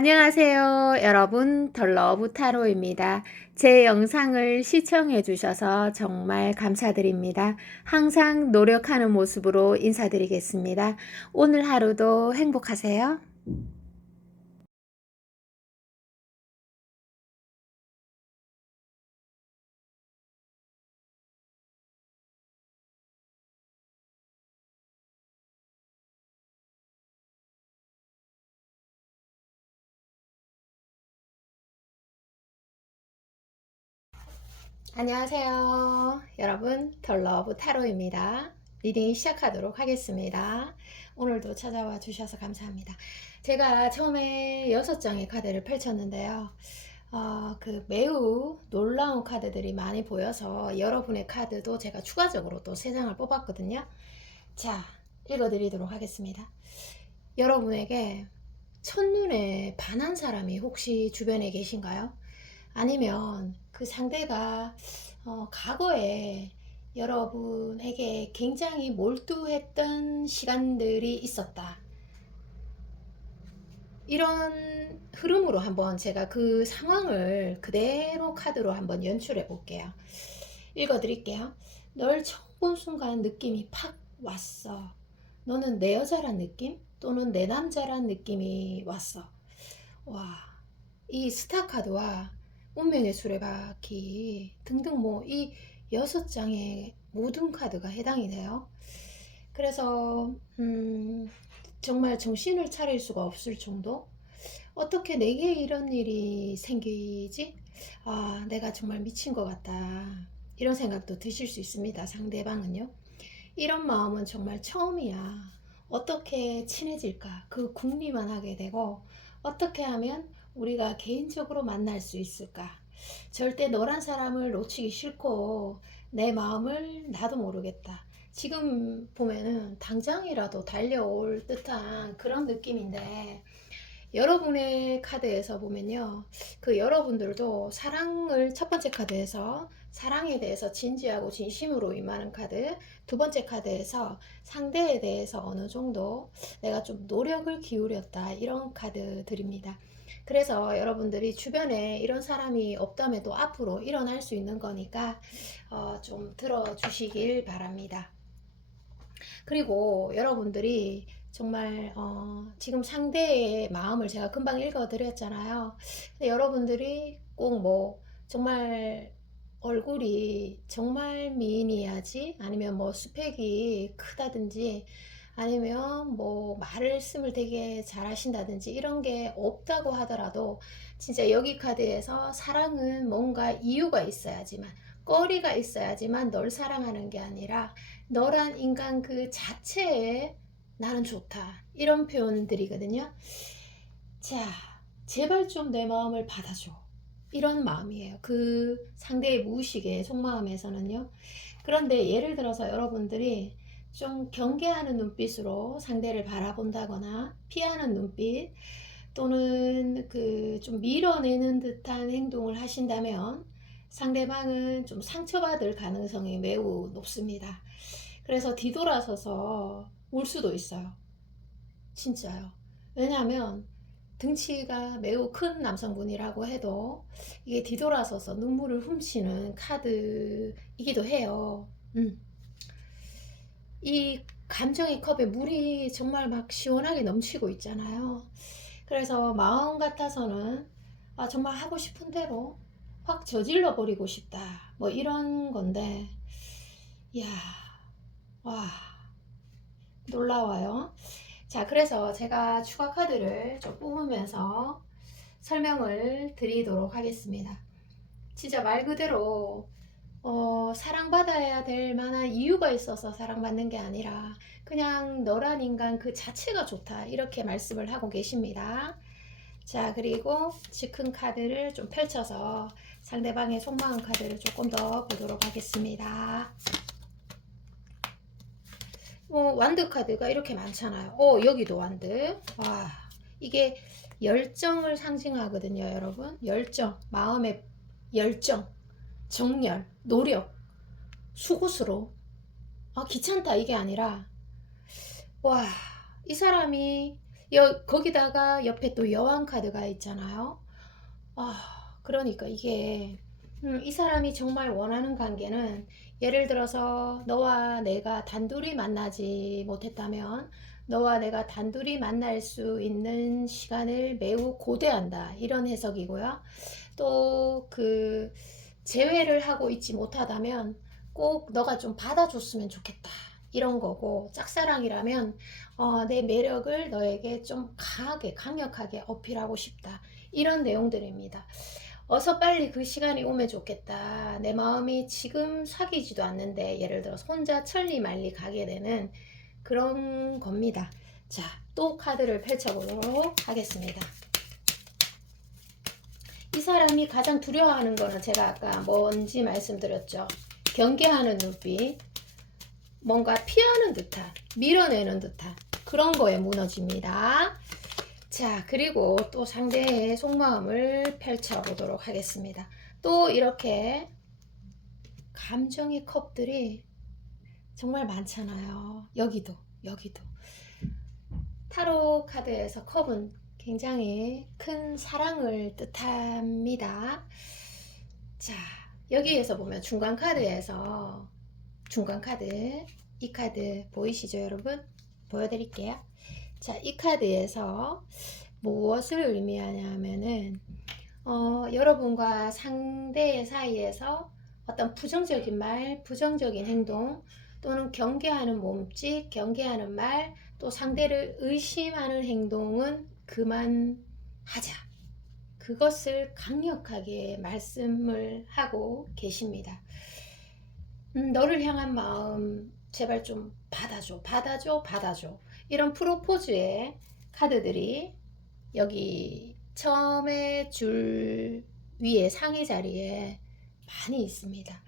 안녕하세요. 여러분, 덜러브 타로입니다. 제 영상을 시청해 주셔서 정말 감사드립니다. 항상 노력하는 모습으로 인사드리겠습니다. 오늘 하루도 행복하세요. 안녕하세요. 여러분, 덜러브 타로입니다. 리딩 시작하도록 하겠습니다. 오늘도 찾아와 주셔서 감사합니다. 제가 처음에 6장의 카드를 펼쳤는데요. 매우 놀라운 카드들이 많이 보여서 여러분의 카드도 제가 추가적으로 또 3장을 뽑았거든요. 자, 읽어드리도록 하겠습니다. 여러분에게 첫눈에 반한 사람이 혹시 주변에 계신가요? 아니면 그 상대가 과거에 여러분에게 굉장히 몰두했던 시간들이 있었다. 이런 흐름으로 한번 제가 그 상황을 그대로 카드로 한번 연출해 볼게요. 읽어 드릴게요. 널 처음 본 순간 느낌이 팍 왔어. 너는 내 여자란 느낌? 또는 내 남자란 느낌이 왔어. 와, 이 스타 카드와 운명의 수레바퀴 등등 뭐 이 6장의 모든 카드가 해당이 돼요. 그래서 정말 정신을 차릴 수가 없을 정도? 어떻게 내게 이런 일이 생기지? 아, 내가 정말 미친 것 같다. 이런 생각도 드실 수 있습니다. 상대방은요. 이런 마음은 정말 처음이야. 어떻게 친해질까? 그 궁리만 하게 되고, 어떻게 하면 우리가 개인적으로 만날 수 있을까? 절대 너란 사람을 놓치기 싫고, 내 마음을 나도 모르겠다. 지금 보면은 당장이라도 달려올 듯한 그런 느낌인데, 여러분의 카드에서 보면요. 그 여러분들도 사랑을 첫 번째 카드에서 사랑에 대해서 진지하고 진심으로 임하는 카드, 두 번째 카드에서 상대에 대해서 어느 정도 내가 좀 노력을 기울였다. 이런 카드들입니다. 그래서 여러분들이 주변에 이런 사람이 없다면도 앞으로 일어날 수 있는 거니까 좀 들어주시길 바랍니다. 그리고 여러분들이 정말 지금 상대의 마음을 제가 금방 읽어드렸잖아요. 근데 여러분들이 꼭 뭐 정말 얼굴이 정말 미인이야지 아니면 뭐 스펙이 크다든지 아니면 뭐 말씀을 되게 잘하신다든지 이런 게 없다고 하더라도 진짜 여기 카드에서 사랑은 뭔가 이유가 있어야지만 거리가 있어야지만 널 사랑하는 게 아니라 너란 인간 그 자체에 나는 좋다. 이런 표현들이거든요. 자, 제발 좀 내 마음을 받아줘. 이런 마음이에요. 그 상대의 무의식의 속마음에서는요. 그런데 예를 들어서 여러분들이 좀 경계하는 눈빛으로 상대를 바라본다거나 피하는 눈빛 또는 그 좀 밀어내는 듯한 행동을 하신다면 상대방은 좀 상처받을 가능성이 매우 높습니다. 그래서 뒤돌아서서 울 수도 있어요. 진짜요. 왜냐하면 등치가 매우 큰 남성분이라고 해도 이게 뒤돌아서서 눈물을 훔치는 카드이기도 해요. 이 감정의 컵에 물이 정말 막 시원하게 넘치고 있잖아요. 그래서 마음 같아서는 정말 하고 싶은 대로 확 저질러 버리고 싶다. 뭐 이런 건데, 이야, 와, 놀라워요. 자, 그래서 제가 추가 카드를 좀 뽑으면서 설명을 드리도록 하겠습니다. 진짜 말 그대로 사랑받아야 될 만한 이유가 있어서 사랑받는 게 아니라 그냥 너란 인간 그 자체가 좋다 이렇게 말씀을 하고 계십니다. 자, 그리고 즉흥 카드를 좀 펼쳐서 상대방의 속마음 카드를 조금 더 보도록 하겠습니다. 완드 카드가 이렇게 많잖아요. 여기도 완드. 와, 이게 열정을 상징하거든요, 여러분. 열정, 마음의 열정, 정열, 노력, 수고스러움. 귀찮다 이게 아니라 와, 이 사람이 거기다가 옆에 또 여왕 카드가 있잖아요. 그러니까 이게 이 사람이 정말 원하는 관계는, 예를 들어서 너와 내가 단둘이 만나지 못했다면 너와 내가 단둘이 만날 수 있는 시간을 매우 고대한다, 이런 해석이고요. 또 그 재회를 하고 있지 못하다면 꼭 너가 좀 받아줬으면 좋겠다, 이런 거고, 짝사랑이라면 내 매력을 너에게 좀 강하게 강력하게 어필하고 싶다, 이런 내용들입니다. 어서 빨리 그 시간이 오면 좋겠다. 내 마음이 지금 사귀지도 않는데, 예를 들어서 혼자 천리 말리 가게 되는 그런 겁니다. 자, 또 카드를 펼쳐보도록 하겠습니다. 이 사람이 가장 두려워하는 거는 제가 아까 뭔지 말씀드렸죠. 경계하는 눈빛, 뭔가 피하는 듯한, 밀어내는 듯한 그런 거에 무너집니다. 자, 그리고 또 상대의 속마음을 펼쳐보도록 하겠습니다. 또 이렇게 감정의 컵들이 정말 많잖아요. 여기도. 타로 카드에서 컵은 굉장히 큰 사랑을 뜻합니다. 자, 여기에서 보면 중간 카드에서, 중간 카드, 이 카드 보이시죠, 여러분? 보여드릴게요. 자, 이 카드에서 무엇을 의미하냐면은 여러분과 상대 사이에서 어떤 부정적인 말, 부정적인 행동, 또는 경계하는 몸짓, 경계하는 말, 또 상대를 의심하는 행동은 그만하자, 그것을 강력하게 말씀을 하고 계십니다. 너를 향한 마음 제발 좀 받아줘. 이런 프로포즈의 카드들이 여기 처음에 줄 위에 상의 자리에 많이 있습니다.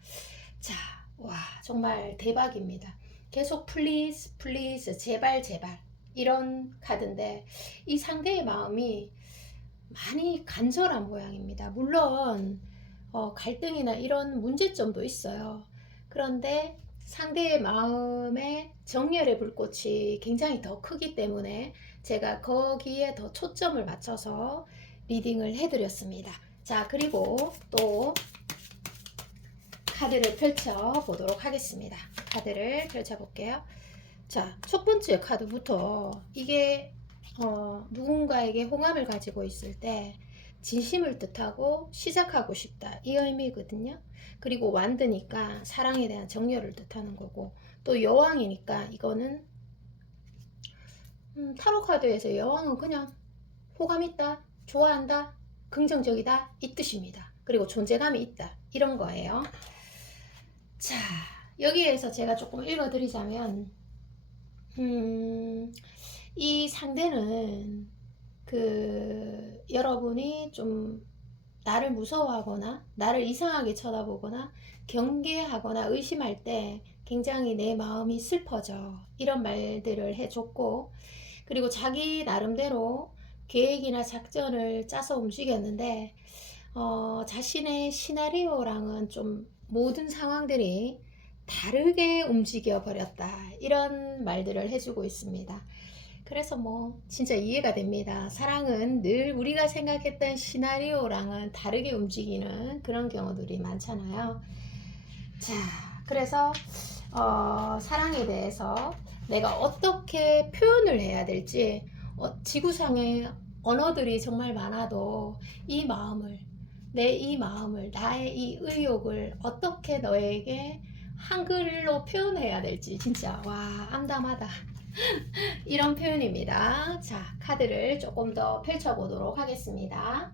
자, 와, 정말 대박입니다. 계속 플리즈, 제발 이런 카드인데, 이 상대의 마음이 많이 간절한 모양입니다. 물론 갈등이나 이런 문제점도 있어요. 그런데 상대의 마음에 정열의 불꽃이 굉장히 더 크기 때문에 제가 거기에 더 초점을 맞춰서 리딩을 해드렸습니다. 자, 그리고 또 카드를 펼쳐 보도록 하겠습니다. 카드를 펼쳐 볼게요. 자, 첫 번째 카드부터, 이게 누군가에게 호감을 가지고 있을 때 진심을 뜻하고 시작하고 싶다, 이 의미거든요. 그리고 완드니까 사랑에 대한 정열을 뜻하는 거고, 또 여왕이니까 이거는 타로 카드에서 여왕은 그냥 호감 있다, 좋아한다, 긍정적이다, 이 뜻입니다. 그리고 존재감이 있다, 이런 거예요. 자, 여기에서 제가 조금 읽어드리자면, 이 상대는 여러분이 좀 나를 무서워하거나 나를 이상하게 쳐다보거나 경계하거나 의심할 때 굉장히 내 마음이 슬퍼져, 이런 말들을 해줬고, 그리고 자기 나름대로 계획이나 작전을 짜서 움직였는데 자신의 시나리오랑은 좀 모든 상황들이 다르게 움직여 버렸다, 이런 말들을 해주고 있습니다. 그래서 진짜 이해가 됩니다. 사랑은 늘 우리가 생각했던 시나리오랑은 다르게 움직이는 그런 경우들이 많잖아요. 자, 그래서 사랑에 대해서 내가 어떻게 표현을 해야 될지, 지구상에 언어들이 정말 많아도 이 마음을, 나의 이 의욕을 어떻게 너에게 한글로 표현해야 될지 진짜 암담하다 이런 표현입니다. 자, 카드를 조금 더 펼쳐보도록 하겠습니다.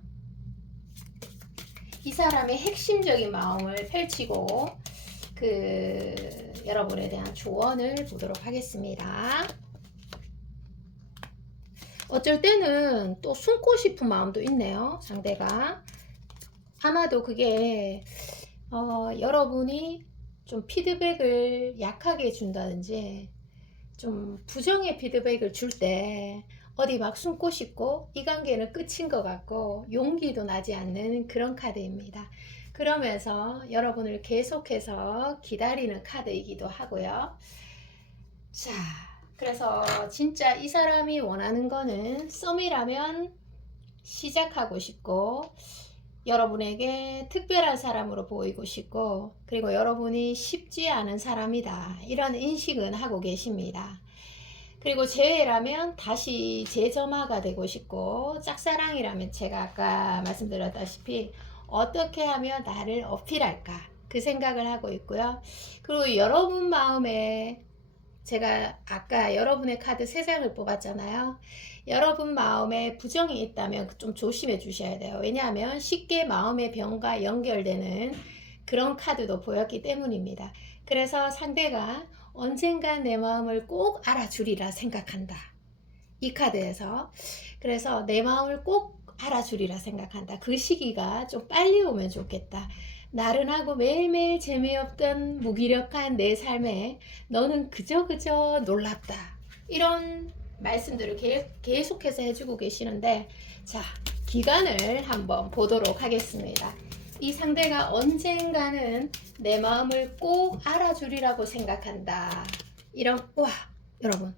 이 사람의 핵심적인 마음을 펼치고 여러분에 대한 조언을 보도록 하겠습니다. 어쩔 때는 또 숨고 싶은 마음도 있네요, 상대가. 아마도 그게 여러분이 좀 피드백을 약하게 준다든지 좀 부정의 피드백을 줄 때 어디 막 숨고 싶고 이 관계는 끝인 것 같고 용기도 나지 않는 그런 카드입니다. 그러면서 여러분을 계속해서 기다리는 카드이기도 하고요. 자, 그래서 진짜 이 사람이 원하는 거는 썸이라면 시작하고 싶고 여러분에게 특별한 사람으로 보이고 싶고 그리고 여러분이 쉽지 않은 사람이다 이런 인식은 하고 계십니다. 그리고 재회라면 다시 재점화가 되고 싶고 짝사랑이라면 제가 아까 말씀드렸다시피 어떻게 하면 나를 어필할까 그 생각을 하고 있고요. 그리고 여러분 마음에 제가 아까 여러분의 카드 3장을 뽑았잖아요. 여러분 마음에 부정이 있다면 좀 조심해 주셔야 돼요. 왜냐하면 쉽게 마음의 병과 연결되는 그런 카드도 보였기 때문입니다. 그래서 상대가 언젠간 내 마음을 꼭 알아주리라 생각한다. 이 카드에서. 그래서 내 마음을 꼭 알아주리라 생각한다. 그 시기가 좀 빨리 오면 좋겠다. 나른하고 매일매일 재미없던 무기력한 내 삶에 너는 그저 놀랍다. 이런 말씀들을 계속해서 해주고 계시는데, 자, 기간을 한번 보도록 하겠습니다. 이 상대가 언젠가는 내 마음을 꼭 알아주리라고 생각한다. 이런, 와, 여러분.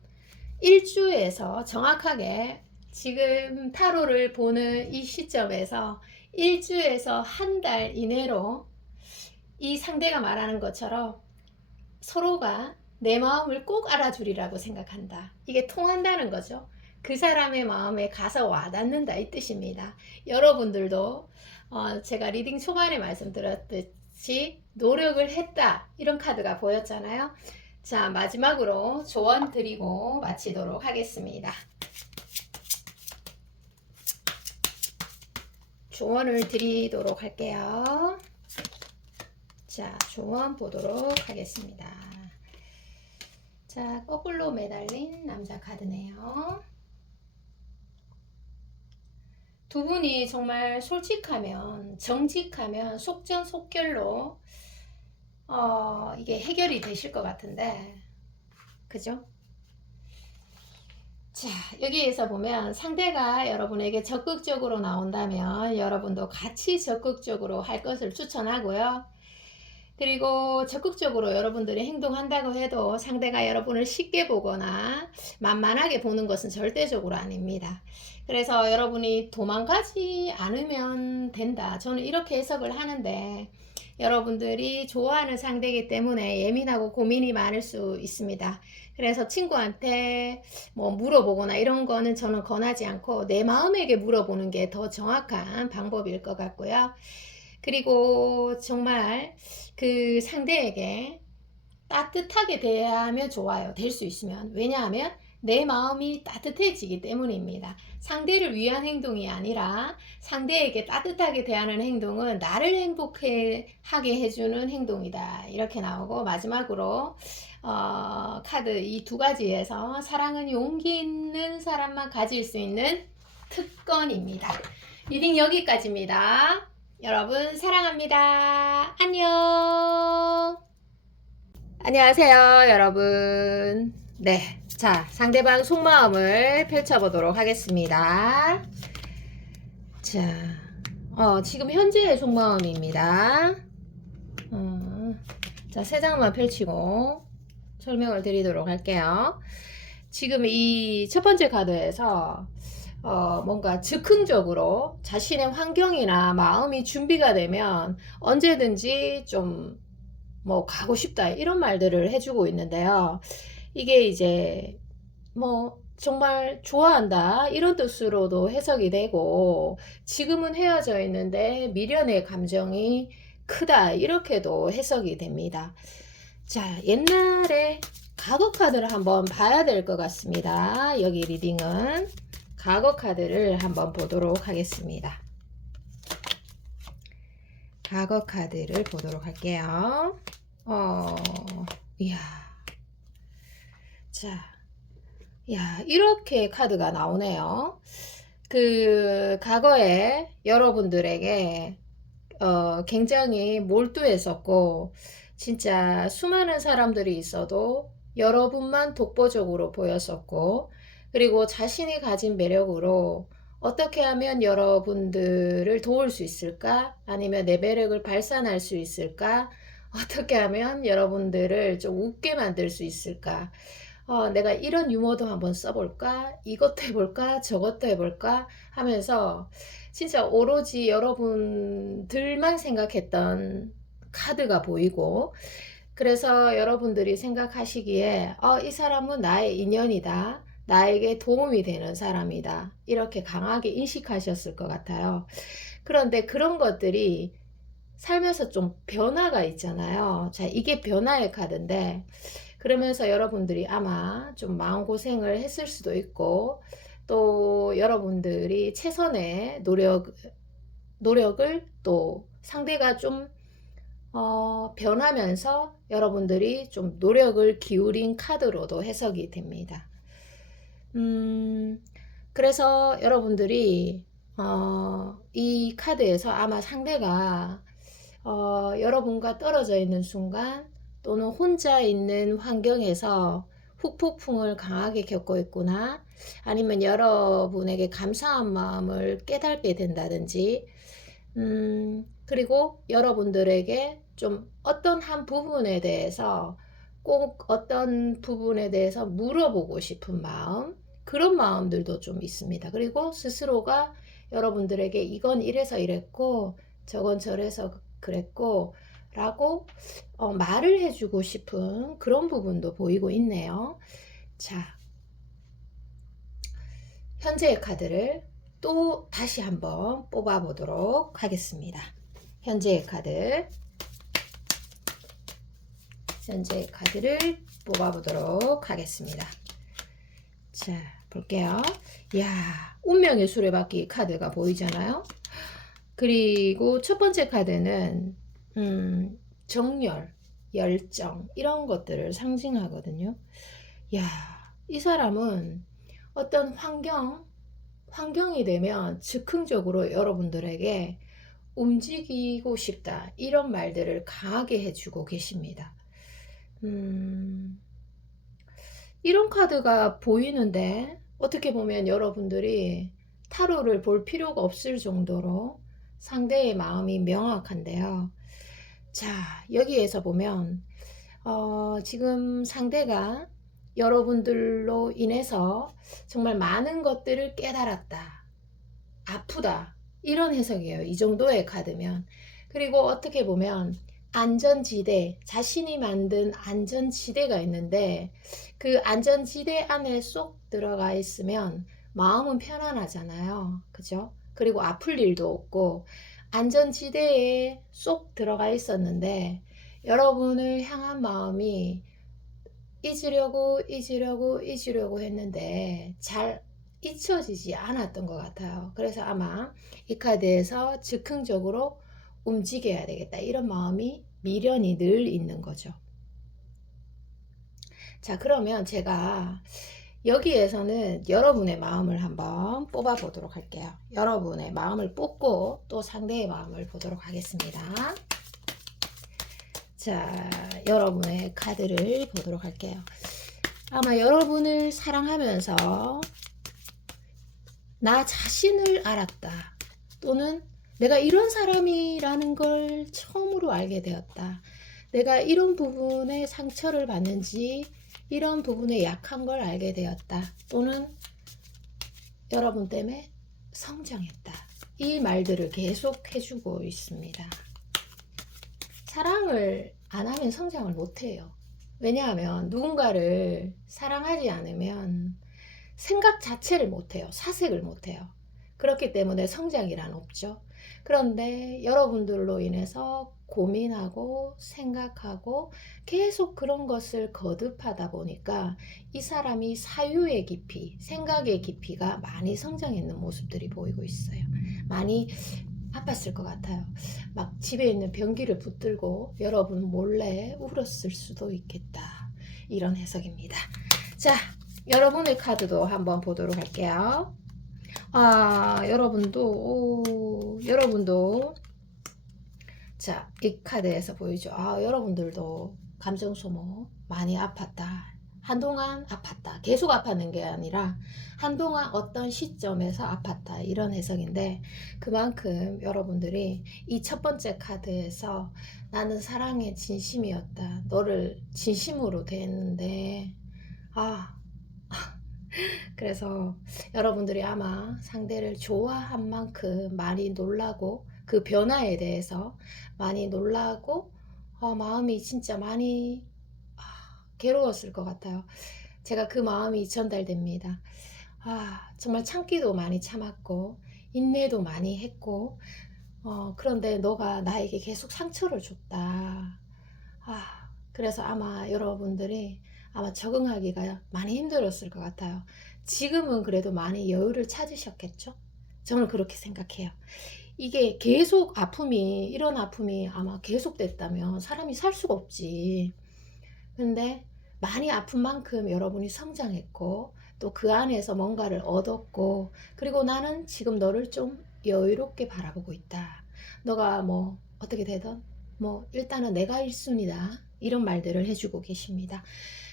일주에서 정확하게 지금 타로를 보는 이 시점에서 일주에서 한 달 이내로 이 상대가 말하는 것처럼 서로가 내 마음을 꼭 알아주리라고 생각한다. 이게 통한다는 거죠. 그 사람의 마음에 가서 와닿는다 이 뜻입니다. 여러분들도 제가 리딩 초반에 말씀드렸듯이 노력을 했다 이런 카드가 보였잖아요. 자, 마지막으로 조언 드리고 마치도록 하겠습니다. 조언을 드리도록 할게요. 자, 조언 보도록 하겠습니다. 자, 거꾸로 매달린 남자 카드네요. 두 분이 정말 솔직하면, 정직하면 속전속결로 이게 해결이 되실 것 같은데, 그죠? 자, 여기에서 보면 상대가 여러분에게 적극적으로 나온다면 여러분도 같이 적극적으로 할 것을 추천하고요. 그리고 적극적으로 여러분들이 행동한다고 해도 상대가 여러분을 쉽게 보거나 만만하게 보는 것은 절대적으로 아닙니다. 그래서 여러분이 도망가지 않으면 된다. 저는 이렇게 해석을 하는데 여러분들이 좋아하는 상대이기 때문에 예민하고 고민이 많을 수 있습니다. 그래서 친구한테 뭐 물어보거나 이런 거는 저는 권하지 않고 내 마음에게 물어보는 게 더 정확한 방법일 것 같고요. 그리고 정말 그 상대에게 따뜻하게 대하면 좋아요. 될 수 있으면. 왜냐하면 내 마음이 따뜻해지기 때문입니다. 상대를 위한 행동이 아니라 상대에게 따뜻하게 대하는 행동은 나를 행복하게 해주는 행동이다. 이렇게 나오고 마지막으로 카드 이 두 가지에서 사랑은 용기 있는 사람만 가질 수 있는 특권입니다. 리딩 여기까지입니다. 여러분 사랑합니다. 안녕. 안녕하세요 여러분. 네, 자 상대방 속마음을 펼쳐보도록 하겠습니다. 자, 지금 현재의 속마음입니다. 자, 3장만 펼치고 설명을 드리도록 할게요. 지금 이 첫 번째 카드에서 뭔가 즉흥적으로 자신의 환경이나 마음이 준비가 되면 언제든지 좀 뭐 가고 싶다 이런 말들을 해주고 있는데요. 이게 이제 뭐 정말 좋아한다 이런 뜻으로도 해석이 되고 지금은 헤어져 있는데 미련의 감정이 크다 이렇게도 해석이 됩니다. 자, 옛날에 과거 카드를 한번 봐야 될 것 같습니다. 여기 리딩은 과거 카드를 한번 보도록 하겠습니다. 과거 카드를 보도록 할게요. 이야. 자, 야, 이렇게 카드가 나오네요. 그, 과거에 여러분들에게, 굉장히 몰두했었고, 진짜 수많은 사람들이 있어도 여러분만 독보적으로 보였었고, 그리고 자신이 가진 매력으로 어떻게 하면 여러분들을 도울 수 있을까? 아니면 내 매력을 발산할 수 있을까? 어떻게 하면 여러분들을 좀 웃게 만들 수 있을까? 내가 이런 유머도 한번 써볼까? 이것도 해볼까? 저것도 해볼까? 하면서 진짜 오로지 여러분들만 생각했던 카드가 보이고, 그래서 여러분들이 생각하시기에 이 사람은 나의 인연이다. 나에게 도움이 되는 사람이다. 이렇게 강하게 인식하셨을 것 같아요. 그런데 그런 것들이 살면서 좀 변화가 있잖아요. 자, 이게 변화의 카드인데, 그러면서 여러분들이 아마 좀 마음고생을 했을 수도 있고, 또 여러분들이 최선의 노력을 또 상대가 좀 변하면서 여러분들이 좀 노력을 기울인 카드로도 해석이 됩니다. 그래서 여러분들이 이 카드에서 아마 상대가 여러분과 떨어져 있는 순간 또는 혼자 있는 환경에서 후폭풍을 강하게 겪고 있구나, 아니면 여러분에게 감사한 마음을 깨닫게 된다든지, 그리고 여러분들에게 좀 어떤 한 부분에 대해서 꼭 어떤 부분에 대해서 물어보고 싶은 마음, 그런 마음들도 좀 있습니다. 그리고 스스로가 여러분들에게 이건 이래서 이랬고 저건 저래서 그랬고 라고 말을 해주고 싶은 그런 부분도 보이고 있네요. 자, 현재의 카드를 또 다시 한번 뽑아 보도록 하겠습니다. 현재의 카드를 뽑아 보도록 하겠습니다. 자, 볼게요. 이야, 운명의 수레바퀴 카드가 보이잖아요. 그리고 첫 번째 카드는 정열, 열정, 이런 것들을 상징하거든요. 야, 이 사람은 어떤 환경이 되면 즉흥적으로 여러분들에게 움직이고 싶다, 이런 말들을 강하게 해주고 계십니다. 이런 카드가 보이는데 어떻게 보면 여러분들이 타로를 볼 필요가 없을 정도로 상대의 마음이 명확한데요. 자, 여기에서 보면 지금 상대가 여러분들로 인해서 정말 많은 것들을 깨달았다, 아프다, 이런 해석이에요. 이 정도의 카드면. 그리고 어떻게 보면 안전지대, 자신이 만든 안전지대가 있는데 그 안전지대 안에 쏙 들어가 있으면 마음은 편안하잖아요. 그죠? 그리고 아플 일도 없고, 안전지대에 쏙 들어가 있었는데 여러분을 향한 마음이 잊으려고 했는데 잘 잊혀지지 않았던 것 같아요. 그래서 아마 이 카드에서 즉흥적으로 움직여야 되겠다, 이런 마음이 미련이 늘 있는 거죠. 자, 그러면 제가 여기에서는 여러분의 마음을 한번 뽑아 보도록 할게요. 여러분의 마음을 뽑고 또 상대의 마음을 보도록 하겠습니다. 자, 여러분의 카드를 보도록 할게요. 아마 여러분을 사랑하면서 나 자신을 알았다, 또는 내가 이런 사람이라는 걸 처음으로 알게 되었다, 내가 이런 부분에 상처를 받는지 이런 부분에 약한 걸 알게 되었다, 또는 여러분 때문에 성장했다, 이 말들을 계속 해주고 있습니다. 사랑을 안 하면 성장을 못해요. 왜냐하면 누군가를 사랑하지 않으면 생각 자체를 못해요. 사색을 못해요. 그렇기 때문에 성장이란 없죠. 그런데 여러분들로 인해서 고민하고 생각하고 계속 그런 것을 거듭하다 보니까 이 사람이 사유의 깊이, 생각의 깊이가 많이 성장했는 모습들이 보이고 있어요. 많이 아팠을 것 같아요. 막 집에 있는 변기를 붙들고 여러분 몰래 울었을 수도 있겠다, 이런 해석입니다. 자, 여러분의 카드도 한번 보도록 할게요. 여러분도 자, 이 카드에서 보이죠. 여러분들도 감정 소모 많이 아팠다, 한동안 아팠다, 계속 아팠는 게 아니라 한동안 어떤 시점에서 아팠다, 이런 해석인데, 그만큼 여러분들이 이 첫 번째 카드에서 나는 사랑에 진심이었다, 너를 진심으로 대했는데 아, 그래서 여러분들이 아마 상대를 좋아한 만큼 많이 놀라고 그 변화에 대해서 많이 놀라고 마음이 진짜 많이 괴로웠을 것 같아요. 제가 그 마음이 전달됩니다. 정말 참기도 많이 참았고 인내도 많이 했고 그런데 너가 나에게 계속 상처를 줬다. 그래서 아마 여러분들이 아마 적응하기가 많이 힘들었을 것 같아요. 지금은 그래도 많이 여유를 찾으셨겠죠? 저는 그렇게 생각해요. 이게 계속 이런 아픔이 아마 계속됐다면 사람이 살 수가 없지. 근데 많이 아픈 만큼 여러분이 성장했고 또 그 안에서 뭔가를 얻었고 그리고 나는 지금 너를 좀 여유롭게 바라보고 있다. 너가 뭐 어떻게 되든 뭐 일단은 내가 1순위다. 이런 말들을 해주고 계십니다.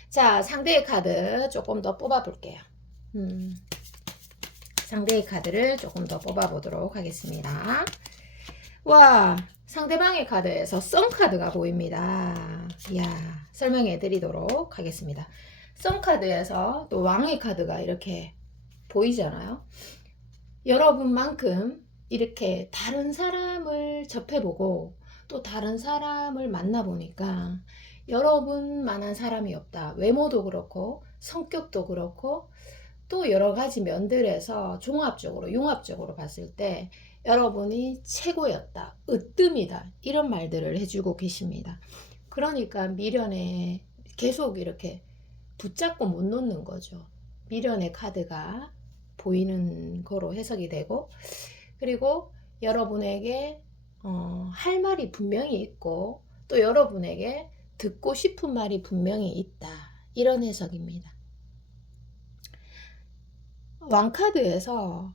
자, 상대의 카드 조금 더 뽑아 볼게요. 상대의 카드를 조금 더 뽑아 보도록 하겠습니다. 와, 상대방의 카드에서 썬 카드가 보입니다. 이야, 설명해 드리도록 하겠습니다. 썬 카드에서 또 왕의 카드가 이렇게 보이잖아요. 여러분만큼 이렇게 다른 사람을 접해보고 또 다른 사람을 만나보니까 여러분만한 사람이 없다. 외모도 그렇고 성격도 그렇고 또 여러 가지 면들에서 종합적으로 융합적으로 봤을 때 여러분이 최고였다. 으뜸이다. 이런 말들을 해주고 계십니다. 그러니까 미련에 계속 이렇게 붙잡고 못 놓는 거죠. 미련의 카드가 보이는 거로 해석이 되고 그리고 여러분에게 할 말이 분명히 있고 또 여러분에게 듣고 싶은 말이 분명히 있다. 이런 해석입니다. 왕카드에서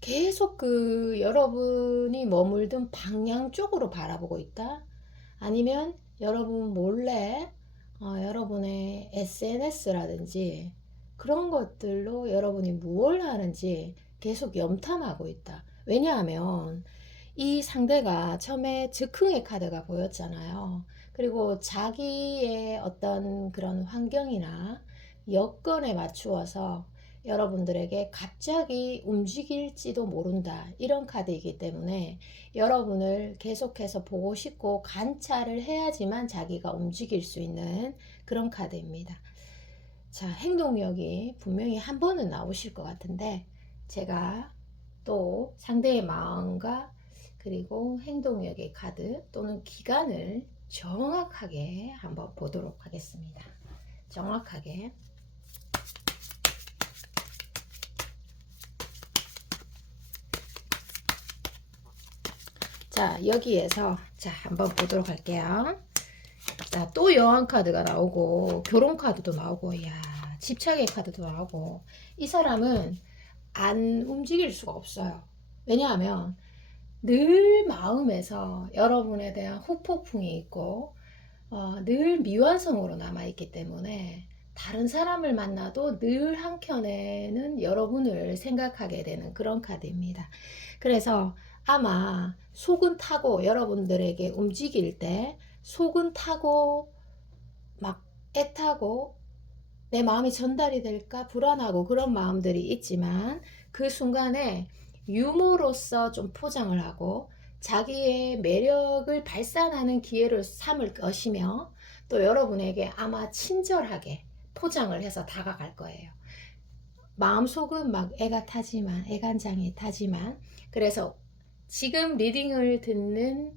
계속 그 여러분이 머물던 방향 쪽으로 바라보고 있다. 아니면 여러분 몰래 여러분의 SNS라든지 그런 것들로 여러분이 무엇을 하는지 계속 염탐하고 있다. 왜냐하면 이 상대가 처음에 즉흥의 카드가 보였잖아요. 그리고 자기의 어떤 그런 환경이나 여건에 맞추어서 여러분들에게 갑자기 움직일지도 모른다. 이런 카드이기 때문에 여러분을 계속해서 보고 싶고 관찰을 해야지만 자기가 움직일 수 있는 그런 카드입니다. 자, 행동력이 분명히 한 번은 나오실 것 같은데 제가 또 상대의 마음과 그리고 행동력의 카드 또는 기간을 정확하게 한번 보도록 하겠습니다. 정확하게. 자, 여기에서 자 한번 보도록 할게요. 자, 또 여왕 카드가 나오고 결혼 카드도 나오고 이야, 집착의 카드도 나오고 이 사람은 안 움직일 수가 없어요. 왜냐하면 늘 마음에서 여러분에 대한 후폭풍이 있고 늘 미완성으로 남아있기 때문에 다른 사람을 만나도 늘 한켠에는 여러분을 생각하게 되는 그런 카드입니다. 그래서 아마 속은 타고 여러분들에게 움직일 때 속은 타고 막 애타고 내 마음이 전달이 될까 불안하고 그런 마음들이 있지만 그 순간에 유머로서 좀 포장을 하고 자기의 매력을 발산하는 기회를 삼을 것이며 또 여러분에게 아마 친절하게 포장을 해서 다가갈 거예요. 마음속은 막 애가 타지만 애간장이 타지만 그래서 지금 리딩을 듣는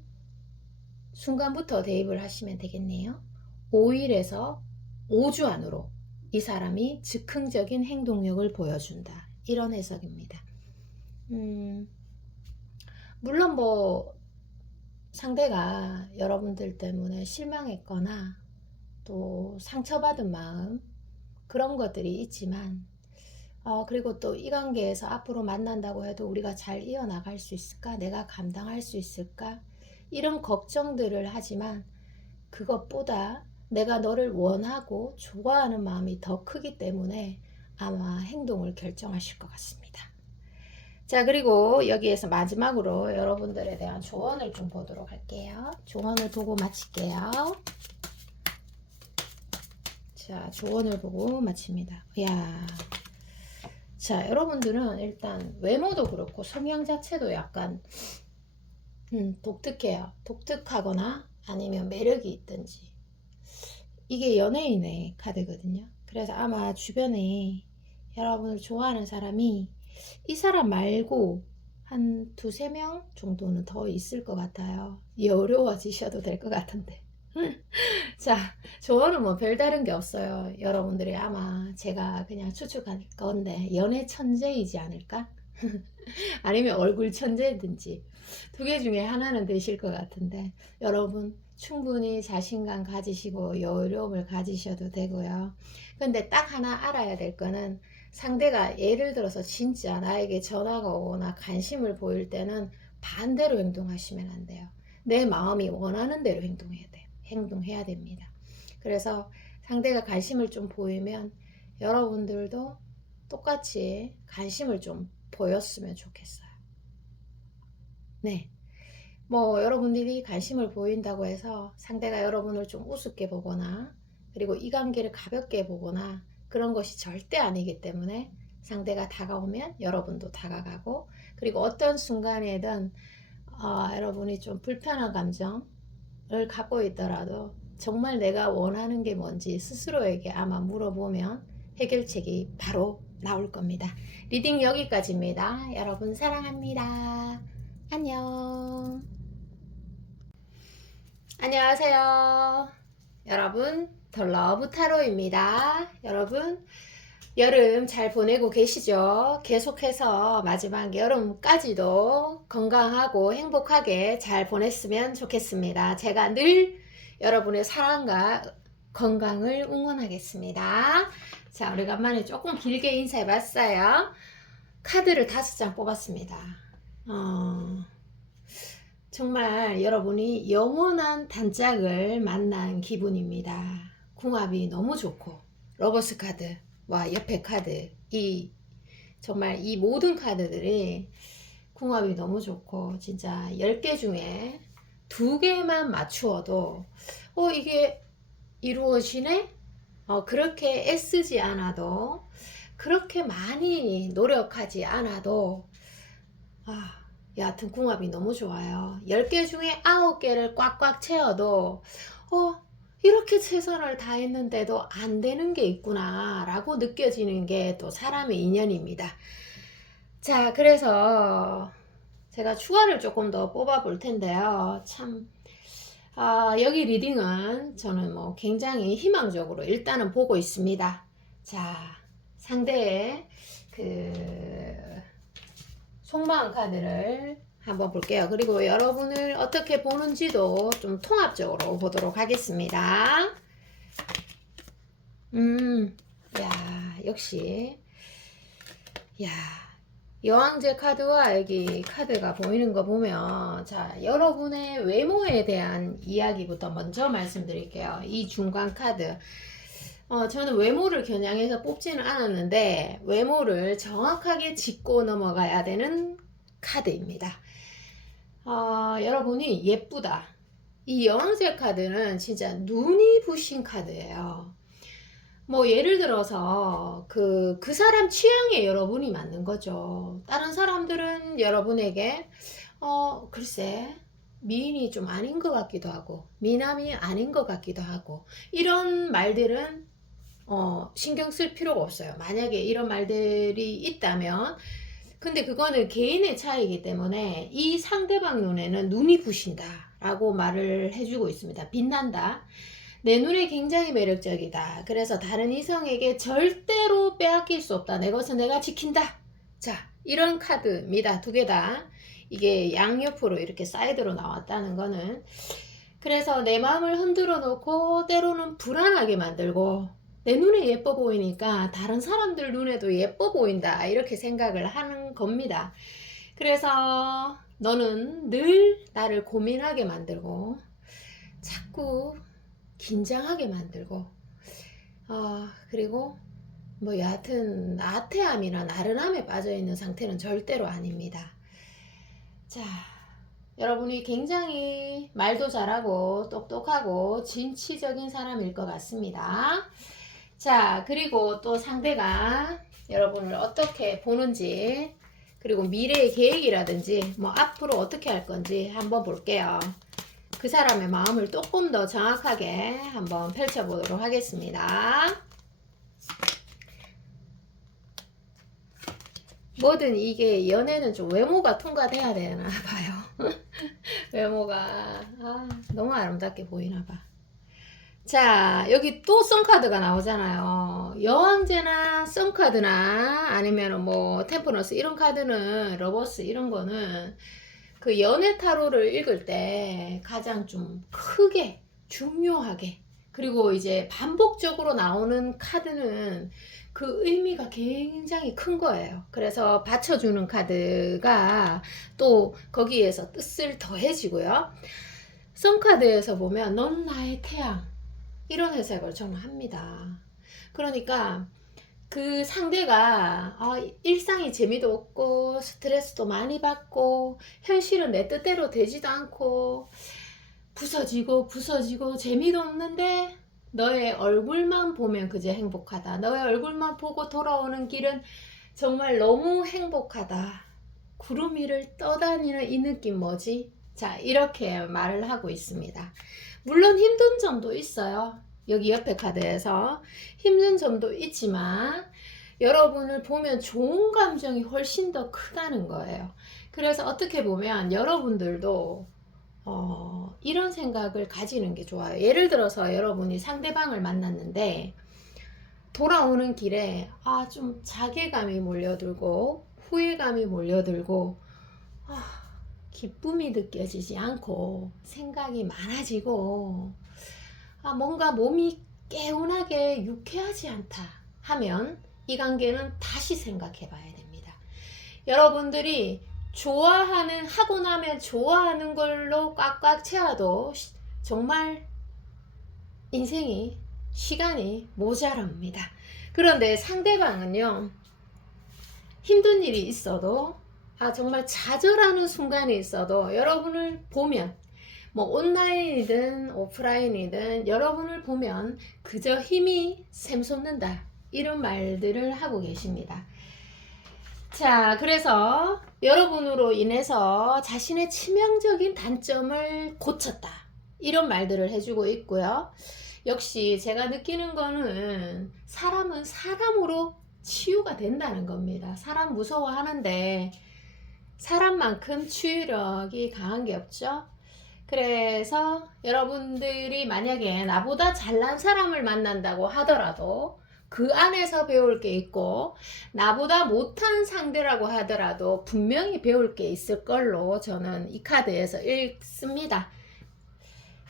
순간부터 대입을 하시면 되겠네요. 5일에서 5주 안으로 이 사람이 즉흥적인 행동력을 보여준다. 이런 해석입니다. 물론 뭐 상대가 여러분들 때문에 실망했거나 또 상처받은 마음 그런 것들이 있지만 그리고 또 이 관계에서 앞으로 만난다고 해도 우리가 잘 이어나갈 수 있을까? 내가 감당할 수 있을까? 이런 걱정들을 하지만 그것보다 내가 너를 원하고 좋아하는 마음이 더 크기 때문에 아마 행동을 결정하실 것 같습니다. 자, 그리고 여기에서 마지막으로 여러분들에 대한 조언을 좀 보도록 할게요. 조언을 보고 마칠게요. 자, 조언을 보고 마칩니다. 이야. 자, 여러분들은 일단 외모도 그렇고 성향 자체도 약간 독특해요. 독특하거나 아니면 매력이 있든지. 이게 연예인의 카드거든요. 그래서 아마 주변에 여러분을 좋아하는 사람이 이 사람 말고 한 두세 명 정도는 더 있을 것 같아요. 어려워지셔도 될 것 같은데. 자, 조언은 뭐 별다른 게 없어요. 여러분들이 아마 제가 그냥 추측할 건데 연애 천재이지 않을까? 아니면 얼굴 천재든지 두 개 중에 하나는 되실 것 같은데 여러분 충분히 자신감 가지시고 여유로움을 가지셔도 되고요. 근데 딱 하나 알아야 될 거는 상대가 예를 들어서 진짜 나에게 전화가 오거나 관심을 보일 때는 반대로 행동하시면 안 돼요. 내 마음이 원하는 대로 행동해야 됩니다. 그래서 상대가 관심을 좀 보이면 여러분들도 똑같이 관심을 좀 보였으면 좋겠어요. 네. 뭐 여러분들이 관심을 보인다고 해서 상대가 여러분을 좀 우습게 보거나 그리고 이 관계를 가볍게 보거나 그런 것이 절대 아니기 때문에 상대가 다가오면 여러분도 다가가고 그리고 어떤 순간에든 여러분이 좀 불편한 감정을 갖고 있더라도 정말 내가 원하는 게 뭔지 스스로에게 아마 물어보면 해결책이 바로 나올 겁니다. 리딩 여기까지입니다. 여러분 사랑합니다. 안녕. 안녕하세요. 여러분, 더 러브 타로입니다. 여러분, 여름 잘 보내고 계시죠? 계속해서 마지막 여름까지도 건강하고 행복하게 잘 보냈으면 좋겠습니다. 제가 늘 여러분의 사랑과 건강을 응원하겠습니다. 자, 오래간만에 조금 길게 인사해 봤어요. 카드를 5장 뽑았습니다. 정말 여러분이 영원한 단짝을 만난 기분입니다. 궁합이 너무 좋고 러버스 카드와 옆에 카드 정말 이 모든 카드들이 궁합이 너무 좋고 진짜 10개 중에 2개만 맞추어도 이게 이루어지네? 그렇게 애쓰지 않아도 그렇게 많이 노력하지 않아도 여하튼 궁합이 너무 좋아요. 10개 중에 9개를 꽉꽉 채워도 이렇게 최선을 다했는데도 안 되는 게 있구나 라고 느껴지는 게 또 사람의 인연입니다. 자, 그래서 제가 추가를 조금 더 뽑아 볼 텐데요. 참 여기 리딩은 저는 뭐 굉장히 희망적으로 일단은 보고 있습니다. 자, 상대의 속마음 카드를 한번 볼게요. 그리고 여러분을 어떻게 보는지도 좀 통합적으로 보도록 하겠습니다. 야, 역시 여왕제 카드와 여기 카드가 보이는 거 보면 자, 여러분의 외모에 대한 이야기부터 먼저 말씀드릴게요. 이 중간 카드 저는 외모를 겨냥해서 뽑지는 않았는데 외모를 정확하게 짚고 넘어가야 되는 카드입니다. 여러분이 예쁘다. 이 여왕제 카드는 진짜 눈이 부신 카드예요. 뭐 예를 들어서 그 사람 취향에 여러분이 맞는 거죠. 다른 사람들은 여러분에게 글쎄 미인이 좀 아닌 것 같기도 하고 미남이 아닌 것 같기도 하고 이런 말들은 신경 쓸 필요가 없어요. 만약에 이런 말들이 있다면 근데 그거는 개인의 차이이기 때문에 이 상대방 눈에는 눈이 부신다 라고 말을 해주고 있습니다. 빛난다. 내 눈에 굉장히 매력적이다. 그래서 다른 이성에게 절대로 빼앗길 수 없다. 내 것은 내가 지킨다. 자, 이런 카드입니다. 2개 다. 이게 양옆으로 이렇게 사이드로 나왔다는 거는 그래서 내 마음을 흔들어 놓고 때로는 불안하게 만들고 내 눈에 예뻐 보이니까 다른 사람들 눈에도 예뻐 보인다 이렇게 생각을 하는 겁니다. 그래서 너는 늘 나를 고민하게 만들고 자꾸 긴장하게 만들고 그리고 뭐 여하튼 나태함이나 나른함에 빠져있는 상태는 절대로 아닙니다. 자, 여러분이 굉장히 말도 잘하고 똑똑하고 진취적인 사람일 것 같습니다. 자, 그리고 또 상대가 여러분을 어떻게 보는지, 그리고 미래의 계획이라든지, 뭐 앞으로 어떻게 할 건지 한번 볼게요. 그 사람의 마음을 조금 더 정확하게 한번 펼쳐보도록 하겠습니다. 뭐든 이게 연애는 좀 외모가 통과돼야 되나 봐요. 외모가 너무 아름답게 보이나 봐. 자, 여기 또 썬카드가 나오잖아요. 여왕제나 썬카드나 아니면 뭐 템퍼런스 이런 카드는, 러버스 이런 거는 그 연애 타로를 읽을 때 가장 좀 크게 중요하게, 그리고 이제 반복적으로 나오는 카드는 그 의미가 굉장히 큰 거예요. 그래서 받쳐주는 카드가 또 거기에서 뜻을 더해지고요. 썬카드에서 보면 넌 나의 태양, 이런 해석을 저는 합니다. 그러니까 그 상대가 일상이 재미도 없고 스트레스도 많이 받고 현실은 내 뜻대로 되지도 않고 부서지고 재미도 없는데 너의 얼굴만 보면 그저 행복하다. 너의 얼굴만 보고 돌아오는 길은 정말 너무 행복하다. 구름 위를 떠다니는 이 느낌 뭐지? 자, 이렇게 말을 하고 있습니다. 물론 힘든 점도 있어요. 여기 옆에 카드에서 힘든 점도 있지만 여러분을 보면 좋은 감정이 훨씬 더 크다는 거예요. 그래서 어떻게 보면 여러분들도 이런 생각을 가지는 게 좋아요. 예를 들어서 여러분이 상대방을 만났는데 돌아오는 길에 좀 자괴감이 몰려들고 후회감이 몰려들고 기쁨이 느껴지지 않고 생각이 많아지고 뭔가 몸이 개운하게 유쾌하지 않다 하면 이 관계는 다시 생각해 봐야 됩니다. 여러분들이 하고 나면 좋아하는 걸로 꽉꽉 채워도 정말 인생이, 시간이 모자랍니다. 그런데 상대방은요, 힘든 일이 있어도 정말 좌절하는 순간이 있어도 여러분을 보면 뭐 온라인이든 오프라인이든 여러분을 보면 그저 힘이 샘솟는다, 이런 말들을 하고 계십니다. 자, 그래서 여러분으로 인해서 자신의 치명적인 단점을 고쳤다, 이런 말들을 해주고 있고요. 역시 제가 느끼는 거는 사람은 사람으로 치유가 된다는 겁니다. 사람 무서워하는데 사람만큼 치유력이 강한 게 없죠. 그래서 여러분들이 만약에 나보다 잘난 사람을 만난다고 하더라도 그 안에서 배울 게 있고, 나보다 못한 상대라고 하더라도 분명히 배울 게 있을 걸로 저는 이 카드에서 읽습니다.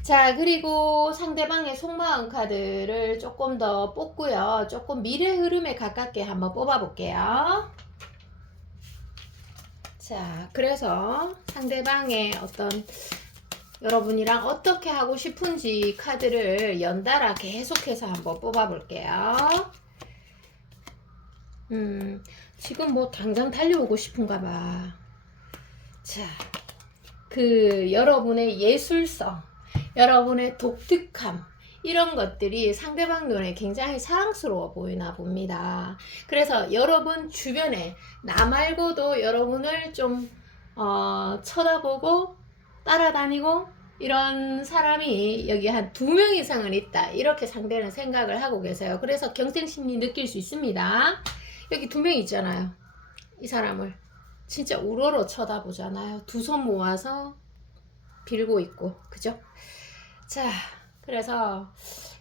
자, 그리고 상대방의 속마음 카드를 조금 더 뽑고요. 조금 미래 흐름에 가깝게 한번 뽑아 볼게요. 자, 그래서 상대방의 어떤 여러분이랑 어떻게 하고 싶은지 카드를 연달아 계속해서 한번 뽑아 볼게요. 지금 뭐 당장 달려오고 싶은가 봐. 자, 그 여러분의 예술성, 여러분의 독특함, 이런 것들이 상대방 눈에 굉장히 사랑스러워 보이나 봅니다. 그래서 여러분 주변에 나 말고도 여러분을 좀 쳐다보고 따라다니고 이런 사람이 여기 한 2명 이상은 있다, 이렇게 상대는 생각을 하고 계세요. 그래서 경쟁심리 느낄 수 있습니다. 여기 2명 있잖아요. 이 사람을 진짜 우러러 쳐다보잖아요. 2손 모아서 빌고 있고, 그죠? 자, 그래서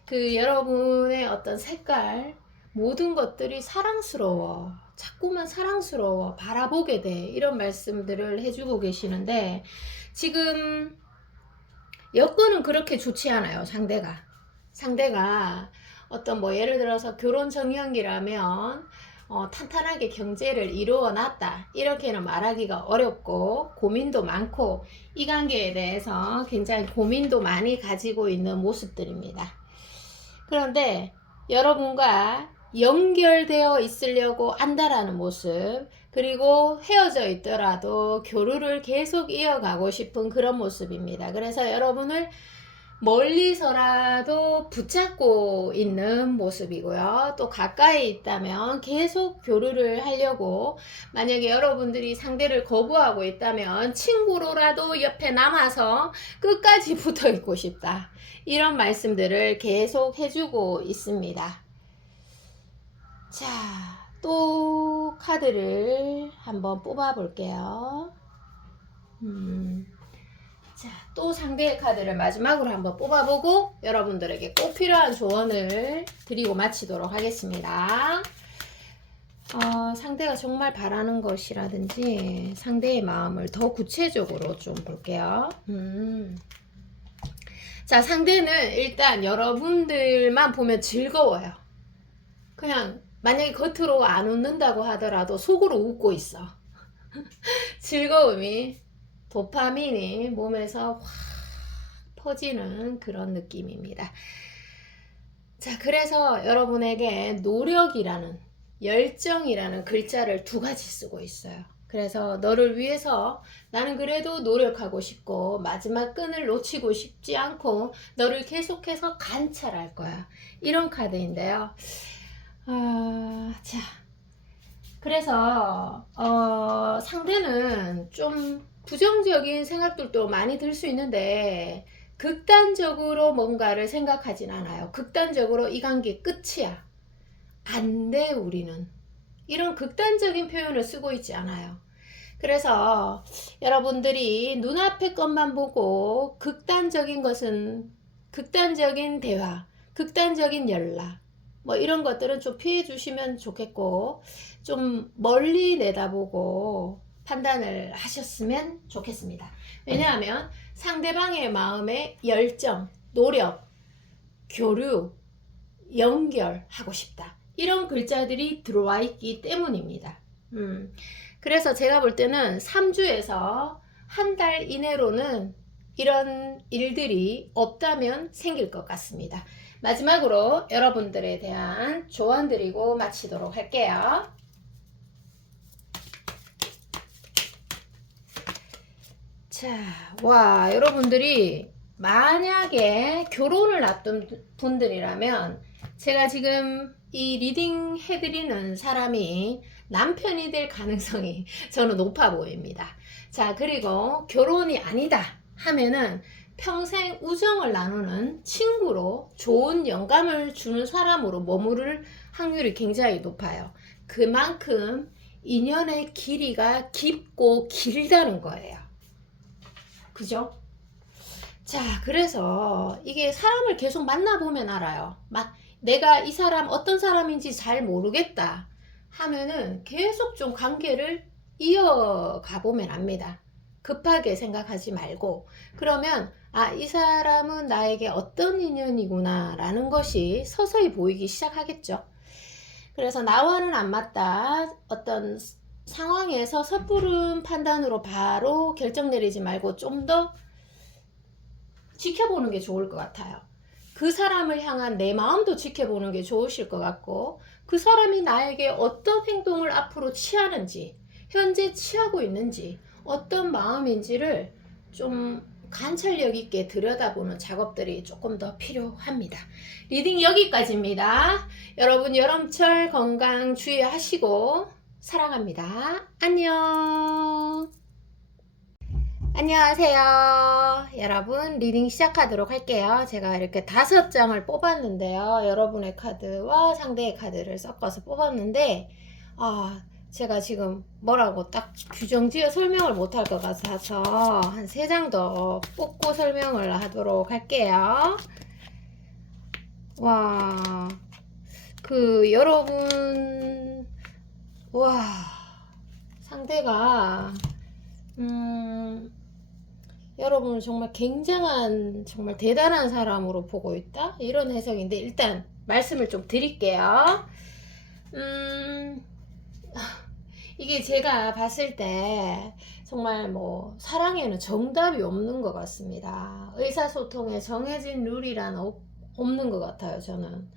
그 여러분의 어떤 색깔, 모든 것들이 사랑스러워, 자꾸만 사랑스러워, 바라보게 돼, 이런 말씀들을 해주고 계시는데, 지금 여건은 그렇게 좋지 않아요. 상대가 어떤 뭐 예를 들어서 결혼 정형이라면 탄탄하게 경제를 이루어 놨다, 이렇게는 말하기가 어렵고 고민도 많고 이 관계에 대해서 굉장히 고민도 많이 가지고 있는 모습들입니다. 그런데 여러분과 연결되어 있으려고 안다라는 모습, 그리고 헤어져 있더라도 교류를 계속 이어가고 싶은 그런 모습입니다. 그래서 여러분을 멀리서라도 붙잡고 있는 모습이고요. 또 가까이 있다면 계속 교류를 하려고, 만약에 여러분들이 상대를 거부하고 있다면 친구로라도 옆에 남아서 끝까지 붙어 있고 싶다. 이런 말씀들을 계속 해주고 있습니다. 자, 또 카드를 한번 뽑아 볼게요. 자, 또 상대의 카드를 마지막으로 한번 뽑아보고 여러분들에게 꼭 필요한 조언을 드리고 마치도록 하겠습니다. 상대가 정말 바라는 것이라든지 상대의 마음을 더 구체적으로 좀 볼게요. 자, 상대는 일단 여러분들만 보면 즐거워요. 그냥 만약에 겉으로 안 웃는다고 하더라도 속으로 웃고 있어. 즐거움이, 도파민이 몸에서 확 퍼지는 그런 느낌입니다. 자, 그래서 여러분에게 노력이라는, 열정이라는 글자를 두 가지 쓰고 있어요. 그래서 너를 위해서 나는 그래도 노력하고 싶고 마지막 끈을 놓치고 싶지 않고 너를 계속해서 관찰할 거야. 이런 카드인데요. 자, 그래서 상대는 좀 부정적인 생각들도 많이 들 수 있는데 극단적으로 뭔가를 생각하진 않아요. 극단적으로 이 관계 끝이야, 안 돼, 우리는, 이런 극단적인 표현을 쓰고 있지 않아요. 그래서 여러분들이 눈앞의 것만 보고 극단적인 것은, 극단적인 대화, 극단적인 연락, 뭐 이런 것들은 좀 피해 주시면 좋겠고, 좀 멀리 내다보고 판단을 하셨으면 좋겠습니다. 왜냐하면 상대방의 마음에 열정, 노력, 교류, 연결하고 싶다, 이런 글자들이 들어와 있기 때문입니다. 그래서 제가 볼 때는 3주에서 한 달 이내로는 이런 일들이 없다면 생길 것 같습니다. 마지막으로 여러분들에 대한 조언 드리고 마치도록 할게요. 자, 와, 여러분들이 만약에 결혼을 앞둔 분들이라면 제가 지금 이 리딩 해드리는 사람이 남편이 될 가능성이 저는 높아 보입니다. 자, 그리고 결혼이 아니다 하면은 평생 우정을 나누는 친구로 좋은 영감을 주는 사람으로 머무를 확률이 굉장히 높아요. 그만큼 인연의 길이가 깊고 길다는 거예요. 그죠? 자, 그래서 이게 사람을 계속 만나보면 알아요. 내가 이 사람 어떤 사람인지 잘 모르겠다 하면은 계속 좀 관계를 이어가 보면 압니다. 급하게 생각하지 말고, 그러면 이 사람은 나에게 어떤 인연이구나 라는 것이 서서히 보이기 시작하겠죠. 그래서 나와는 안 맞다, 어떤 상황에서 섣부른 판단으로 바로 결정 내리지 말고 좀 더 지켜보는 게 좋을 것 같아요. 그 사람을 향한 내 마음도 지켜보는 게 좋으실 것 같고, 그 사람이 나에게 어떤 행동을 앞으로 취하는지, 현재 취하고 있는지, 어떤 마음인지를 좀 관찰력 있게 들여다보는 작업들이 조금 더 필요합니다. 리딩 여기까지입니다. 여러분 여름철 건강 주의하시고 사랑합니다. 안녕. 안녕하세요. 여러분, 리딩 시작하도록 할게요. 제가 이렇게 5장을 뽑았는데요. 여러분의 카드와 상대의 카드를 섞어서 뽑았는데 제가 지금 뭐라고 딱 규정지어 설명을 못할 것 같아서 한 3장 더 뽑고 설명을 하도록 할게요. 와, 여러분, 상대가 여러분을 정말 굉장한, 정말 대단한 사람으로 보고 있다, 이런 해석인데, 일단 말씀을 좀 드릴게요. 이게 제가 봤을 때 정말 뭐 사랑에는 정답이 없는 것 같습니다. 의사소통에 정해진 룰이란 없는 것 같아요. 저는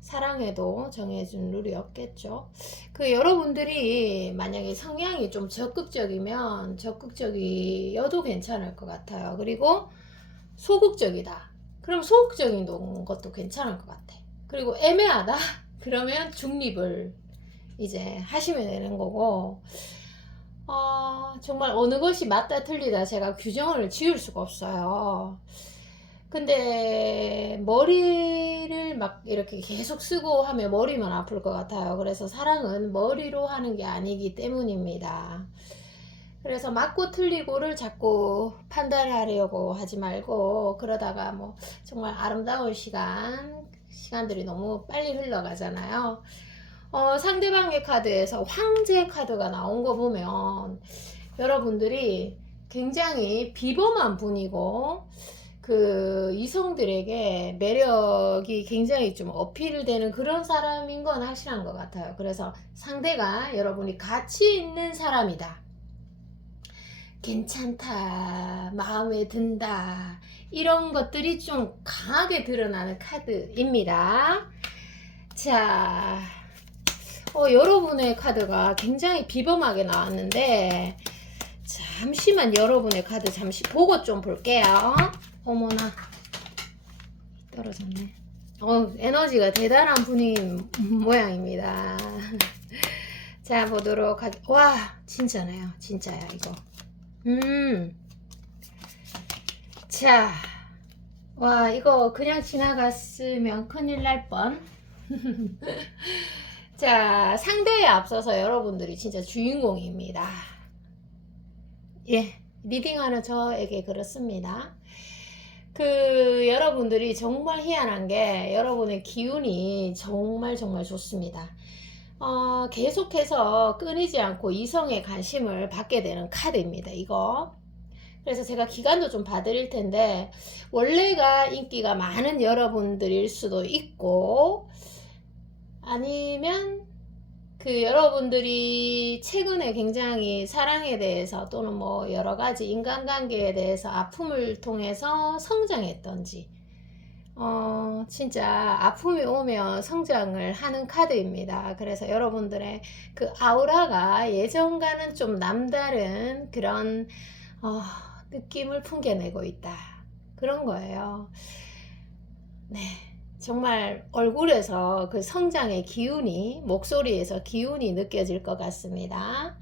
사랑에도 정해진 룰이 없겠죠. 여러분들이 만약에 성향이 좀 적극적이면 적극적이어도 괜찮을 것 같아요. 그리고 소극적이다 그럼 소극적인 것도 괜찮을 것 같아. 그리고 애매하다? 그러면 중립을 이제 하시면 되는 거고, 정말 어느 것이 맞다 틀리다 제가 규정을 지을 수가 없어요. 근데 머리를 막 이렇게 계속 쓰고 하면 머리만 아플 것 같아요. 그래서 사랑은 머리로 하는 게 아니기 때문입니다. 그래서 맞고 틀리고를 자꾸 판단하려고 하지 말고, 그러다가 뭐 정말 아름다운 시간들이 너무 빨리 흘러가잖아요. 상대방의 카드에서 황제 카드가 나온 거 보면 여러분들이 굉장히 비범한 분이고, 그 이성들에게 매력이 굉장히 좀 어필되는 그런 사람인 건 확실한 것 같아요. 그래서 상대가 여러분이 가치 있는 사람이다, 괜찮다, 마음에 든다, 이런 것들이 좀 강하게 드러나는 카드입니다. 자, 여러분의 카드가 굉장히 비범하게 나왔는데, 잠시만 여러분의 카드 잠시 보고 좀 볼게요. 어머나, 떨어졌네. 에너지가 대단한 분인 모양입니다. 자, 보도록 와, 진짜네요. 진짜야, 이거. 자, 와, 이거 그냥 지나갔으면 큰일 날 뻔. 자, 상대에 앞서서 여러분들이 진짜 주인공입니다. 예, 리딩하는 저에게 그렇습니다. 여러분들이 정말 희한한 게 여러분의 기운이 정말 좋습니다. 계속해서 끊이지 않고 이성의 관심을 받게 되는 카드입니다, 이거. 그래서 제가 기간도 좀 봐드릴 텐데, 원래가 인기가 많은 여러분들일 수도 있고, 아니면 여러분들이 최근에 굉장히 사랑에 대해서 또는 뭐 여러 가지 인간관계에 대해서 아픔을 통해서 성장했던지, 진짜 아픔이 오면 성장을 하는 카드입니다. 그래서 여러분들의 그 아우라가 예전과는 좀 남다른 그런 느낌을 풍겨내고 있다, 그런 거예요. 네, 정말 얼굴에서 그 성장의 기운이, 목소리에서 기운이 느껴질 것 같습니다.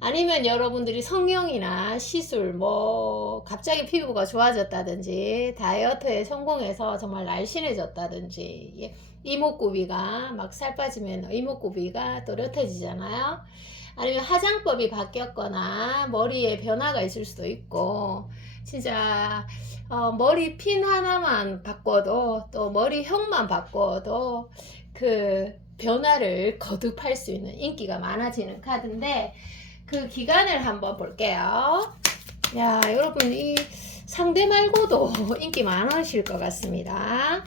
아니면 여러분들이 성형이나 시술, 뭐 갑자기 피부가 좋아졌다든지, 다이어트에 성공해서 정말 날씬해졌다든지, 이목구비가 막 살 빠지면 이목구비가 또렷해지잖아요. 아니면 화장법이 바뀌었거나 머리에 변화가 있을 수도 있고, 진짜 머리 핀 하나만 바꿔도, 또 머리형만 바꿔도 그 변화를 거듭할 수 있는, 인기가 많아지는 카드인데, 그 기간을 한번 볼게요. 야, 여러분, 이 상대 말고도 인기 많으실 것 같습니다.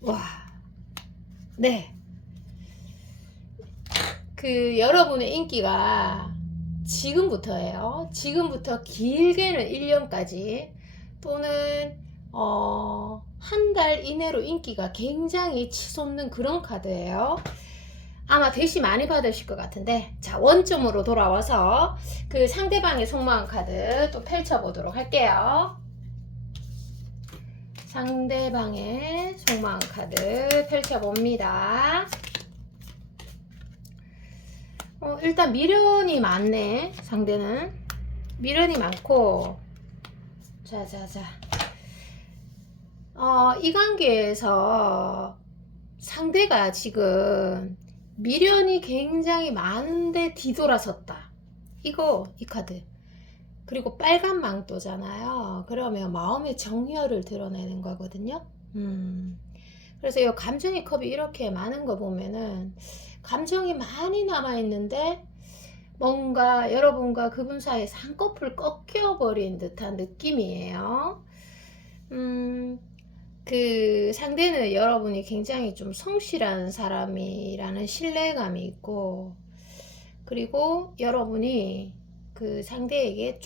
와, 네. 여러분의 인기가 지금부터예요. 지금부터 길게는 1년까지, 또는 한 달 이내로 인기가 굉장히 치솟는 그런 카드예요. 아마 대시 많이 받으실 것 같은데, 자, 원점으로 돌아와서 그 상대방의 속마음 카드 또 펼쳐보도록 할게요. 상대방의 속마음 카드 펼쳐봅니다. 일단 미련이 많네. 상대는 미련이 많고, 자자자, 이 관계에서 상대가 지금 미련이 굉장히 많은데 뒤돌아섰다, 이 카드. 그리고 빨간 망토잖아요. 그러면 마음의 정열을 드러내는 거거든요. 그래서 이 감정의 컵이 이렇게 많은 거 보면은 감정이 많이 남아있는데 뭔가 여러분과 그분 사이에서 한꺼풀 꺾여버린 듯한 느낌이에요. 그 상대는 여러분이 굉장히 좀 성실한 사람이라는 신뢰감이 있고, 그리고 여러분이 그 상대에게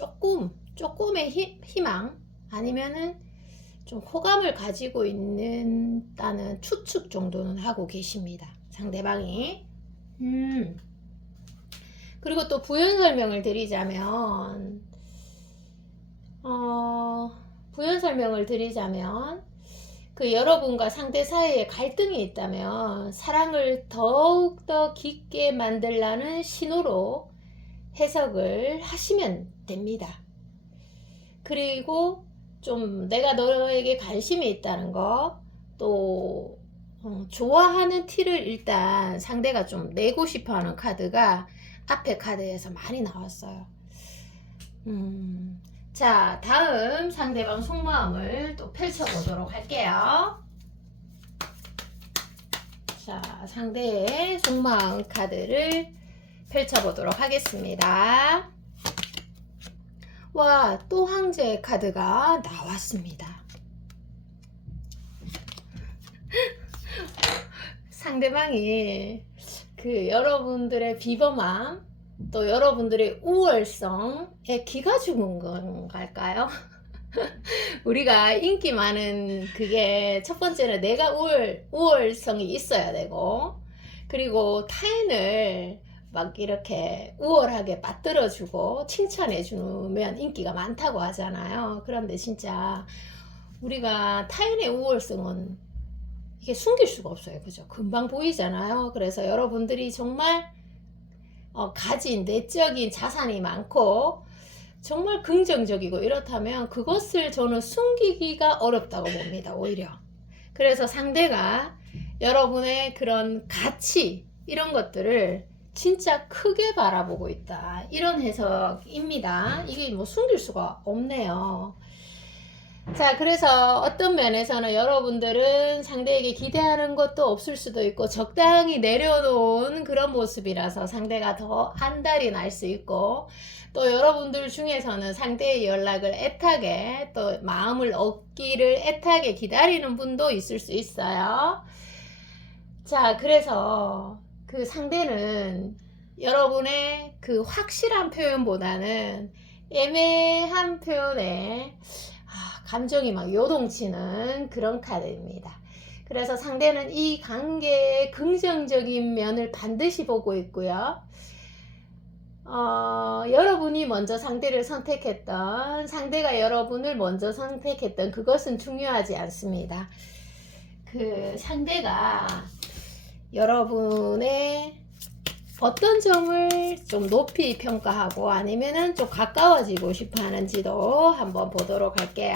조금의 희망, 아니면은 좀 호감을 가지고 있는다는 추측 정도는 하고 계십니다, 상대방이. 그리고 또 부연 설명을 드리자면, 부연 설명을 드리자면 그 여러분과 상대 사이에 갈등이 있다면 사랑을 더욱더 깊게 만들라는 신호로 해석을 하시면 됩니다. 그리고 좀 내가 너에게 관심이 있다는 거, 또 좋아하는 티를 일단 상대가 좀 내고 싶어하는 카드가 앞에 카드에서 많이 나왔어요. 자, 다음 상대방 속마음을 또 펼쳐보도록 할게요. 자, 상대의 속마음 카드를 펼쳐보도록 하겠습니다. 와, 또 황제 카드가 나왔습니다. 상대방이 그 여러분들의 비범함, 또 여러분들의 우월성에 기가 죽은 건가요? 우리가 인기 많은 그게 첫 번째는 내가 우월성이 있어야 되고, 그리고 타인을 막 이렇게 우월하게 받들어주고 칭찬해주면 인기가 많다고 하잖아요. 그런데 진짜 우리가 타인의 우월성은 이게 숨길 수가 없어요. 그죠? 금방 보이잖아요. 그래서 여러분들이 정말 가진 내적인 자산이 많고 정말 긍정적이고 이렇다면 그것을 저는 숨기기가 어렵다고 봅니다. 오히려. 그래서 상대가 여러분의 그런 가치 이런 것들을 진짜 크게 바라보고 있다. 이런 해석입니다. 이게 뭐 숨길 수가 없네요. 자, 그래서 어떤 면에서는 여러분들은 상대에게 기대하는 것도 없을 수도 있고 적당히 내려놓은 그런 모습이라서 상대가 더 안달이 날 수 있고, 또 여러분들 중에서는 상대의 연락을 애타게, 또 마음을 얻기를 애타게 기다리는 분도 있을 수 있어요. 자, 그래서 그 상대는 여러분의 그 확실한 표현보다는 애매한 표현에 감정이 막 요동치는 그런 카드입니다. 그래서 상대는 이 관계의 긍정적인 면을 반드시 보고 있고요. 여러분이 먼저 상대를 선택했던, 상대가 여러분을 먼저 선택했던 그것은 중요하지 않습니다. 그 상대가 여러분의 어떤 점을 좀 높이 평가하고 아니면은 좀 가까워지고 싶어 하는지도 한번 보도록 할게요.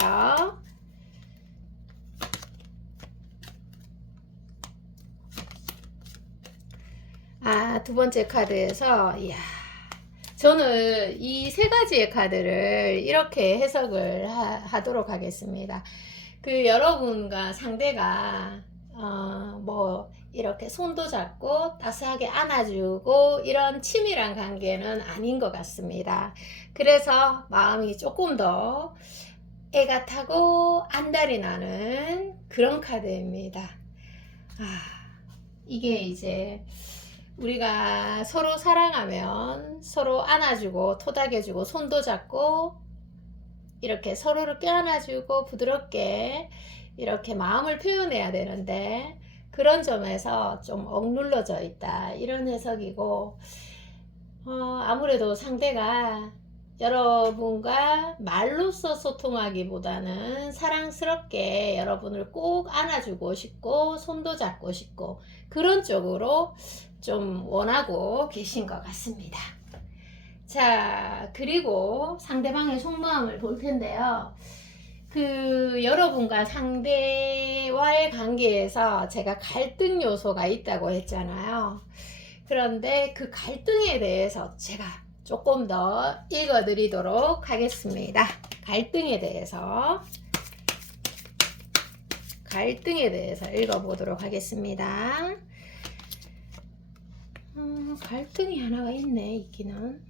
두 번째 카드에서, 이야, 저는 이 세 가지의 카드를 이렇게 해석을 하도록 하겠습니다. 그 여러분과 상대가 뭐 이렇게 손도 잡고 따스하게 안아주고 이런 친밀한 관계는 아닌 것 같습니다. 그래서 마음이 조금 더 애가 타고 안달이 나는 그런 카드입니다. 이게 이제 우리가 서로 사랑하면 서로 안아주고 토닥여주고 손도 잡고 이렇게 서로를 껴안아주고 부드럽게 이렇게 마음을 표현해야 되는데 그런 점에서 좀 억눌러져 있다, 이런 해석이고, 아무래도 상대가 여러분과 말로써 소통하기보다는 사랑스럽게 여러분을 꼭 안아주고 싶고 손도 잡고 싶고 그런 쪽으로 좀 원하고 계신 것 같습니다. 자, 그리고 상대방의 속마음을 볼 텐데요. 그 여러분과 상대와의 관계에서 제가 갈등 요소가 있다고 했잖아요. 그런데 그 갈등에 대해서 제가 조금 더 읽어드리도록 하겠습니다. 갈등에 대해서 읽어보도록 하겠습니다. 갈등이 하나가 있기는.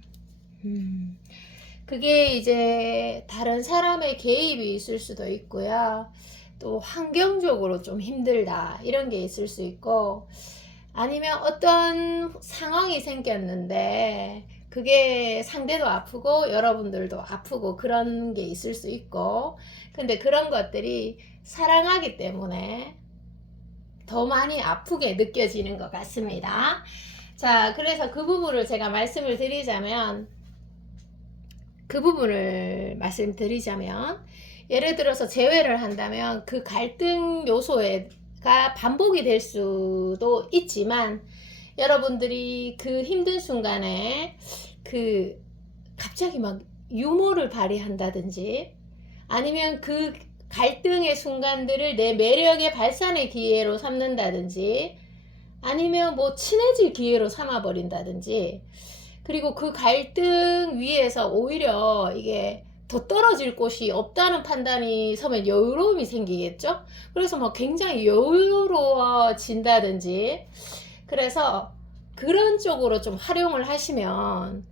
그게 이제 다른 사람의 개입이 있을 수도 있고요. 또 환경적으로 좀 힘들다 이런 게 있을 수 있고, 아니면 어떤 상황이 생겼는데 그게 상대도 아프고 여러분들도 아프고 그런 게 있을 수 있고, 근데 그런 것들이 사랑하기 때문에 더 많이 아프게 느껴지는 것 같습니다. 자, 그래서 그 부분을 제가 말씀을 드리자면, 그 부분을 말씀드리자면, 예를 들어서 재회를 한다면 그 갈등 요소가 반복이 될 수도 있지만, 여러분들이 그 힘든 순간에 그 갑자기 막 유머를 발휘한다든지, 아니면 그 갈등의 순간들을 내 매력의 발산의 기회로 삼는다든지, 아니면 뭐 친해질 기회로 삼아버린다든지, 그리고 그 갈등 위에서 오히려 이게 더 떨어질 곳이 없다는 판단이 서면 여유로움이 생기겠죠? 그래서 막 굉장히 여유로워진다든지, 그래서 그런 쪽으로 좀 활용을 하시면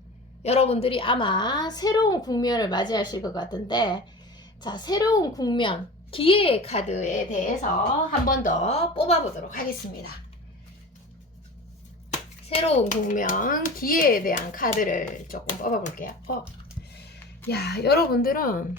여러분들이 아마 새로운 국면을 맞이하실 것 같은데, 자, 새로운 국면, 기회의 카드에 대해서 한 번 더 뽑아보도록 하겠습니다. 새로운 국면, 기회에 대한 카드를 조금 뽑아볼게요. 야, 여러분들은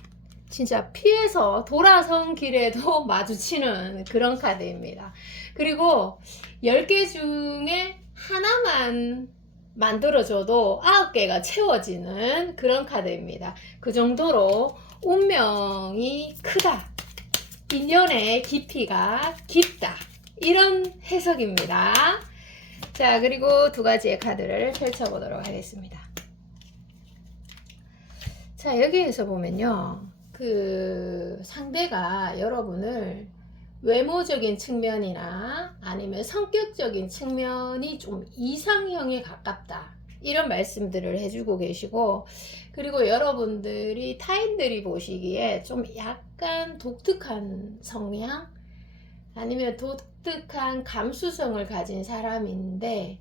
진짜 피해서 돌아선 길에도 마주치는 그런 카드입니다. 그리고 10개 중에 하나만 만들어줘도 9개가 채워지는 그런 카드입니다. 그 정도로 운명이 크다, 인연의 깊이가 깊다, 이런 해석입니다. 자, 그리고 두 가지의 카드를 펼쳐보도록 하겠습니다. 자, 여기에서 보면요, 그 상대가 여러분을 외모적인 측면이나 아니면 성격적인 측면이 좀 이상형에 가깝다, 이런 말씀들을 해주고 계시고, 그리고 여러분들이 타인들이 보시기에 좀 약간 독특한 성향, 아니면 독특한 감수성을 가진 사람인데,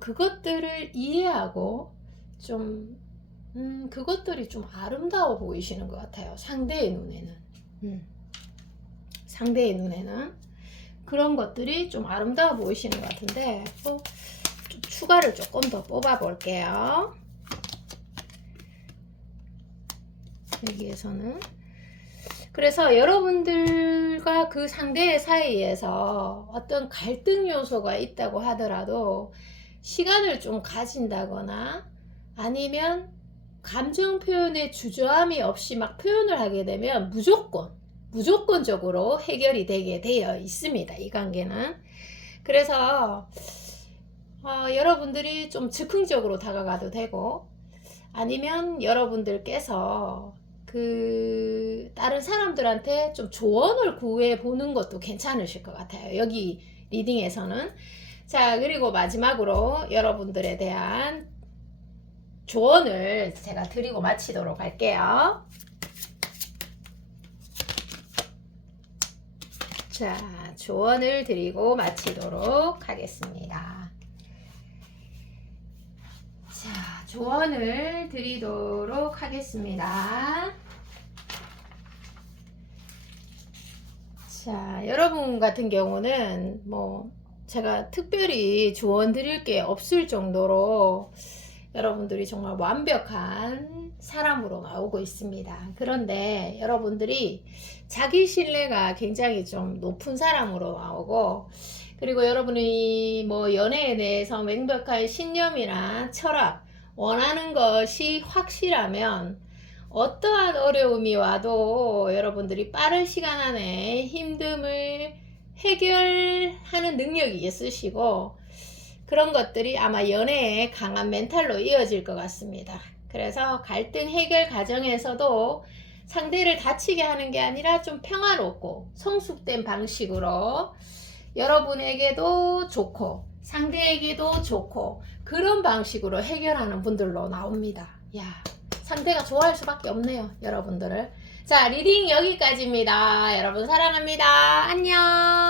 그것들을 이해하고 좀 그것들이 좀 아름다워 보이시는 것 같아요. 상대의 눈에는. 상대의 눈에는 그런 것들이 좀 아름다워 보이시는 것 같은데, 좀 추가를 조금 더 뽑아 볼게요. 여기에서는. 그래서 여러분들과 그 상대 사이에서 어떤 갈등 요소가 있다고 하더라도 시간을 좀 가진다거나, 아니면 감정 표현에 주저함이 없이 막 표현을 하게 되면 무조건적으로 해결이 되게 되어 있습니다, 이 관계는. 그래서 여러분들이 좀 즉흥적으로 다가가도 되고, 아니면 여러분들께서 그 다른 사람들한테 좀 조언을 구해 보는 것도 괜찮으실 것 같아요, 여기 리딩에서는. 자, 그리고 마지막으로 여러분들에 대한 조언을 제가 드리고 마치도록 할게요. 자, 조언을 드리고 마치도록 하겠습니다. 자, 조언을 드리도록 하겠습니다. 자, 여러분 같은 경우는 뭐 제가 특별히 조언 드릴 게 없을 정도로 여러분들이 정말 완벽한 사람으로 나오고 있습니다. 그런데 여러분들이 자기 신뢰가 굉장히 좀 높은 사람으로 나오고, 그리고 여러분이 뭐 연애에 대해서 명백한 신념이나 철학, 원하는 것이 확실하면 어떠한 어려움이 와도 여러분들이 빠른 시간 안에 힘듦을 해결하는 능력이 있으시고, 그런 것들이 아마 연애에 강한 멘탈로 이어질 것 같습니다. 그래서 갈등 해결 과정에서도 상대를 다치게 하는 게 아니라 좀 평화롭고 성숙된 방식으로 여러분에게도 좋고 상대에게도 좋고 그런 방식으로 해결하는 분들로 나옵니다. 야, 상대가 좋아할 수밖에 없네요, 여러분들을. 자, 리딩 여기까지입니다. 여러분 사랑합니다. 안녕.